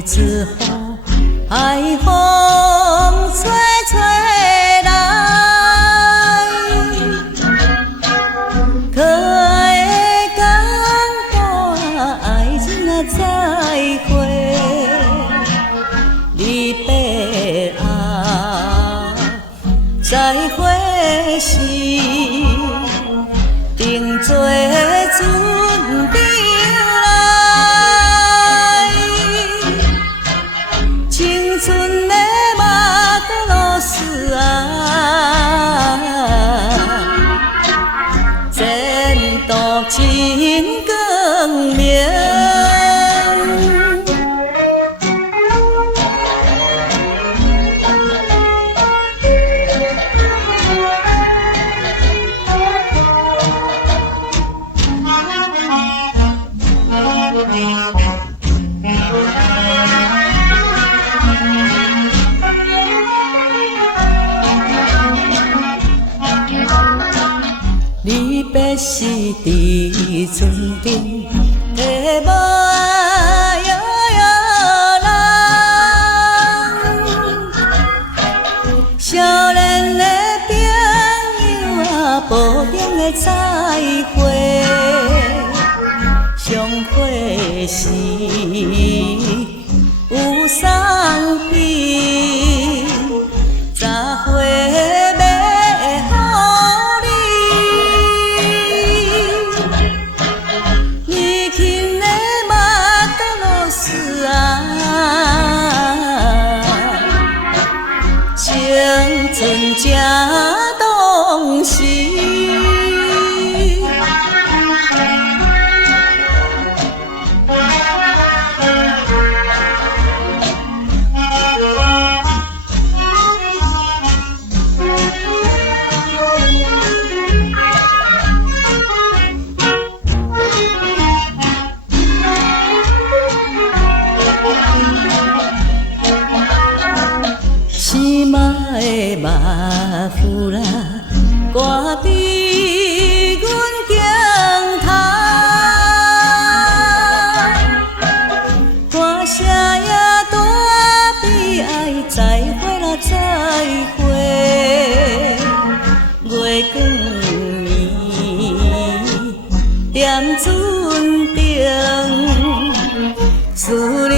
之后，海风吹吹来，可爱的港大爱人啊再会，离别啊再会时，定做船长来。青春的马德罗斯啊，前途真光明。离别时伫船顶，提无摇摇人，少年的朋友啊，无定的再会，相会时有送品，十岁。青春正当时，西马的马夫啦，挂伫阮镜头，歌声也大悲哀，再会啦再会，月光暝点船顶，思念。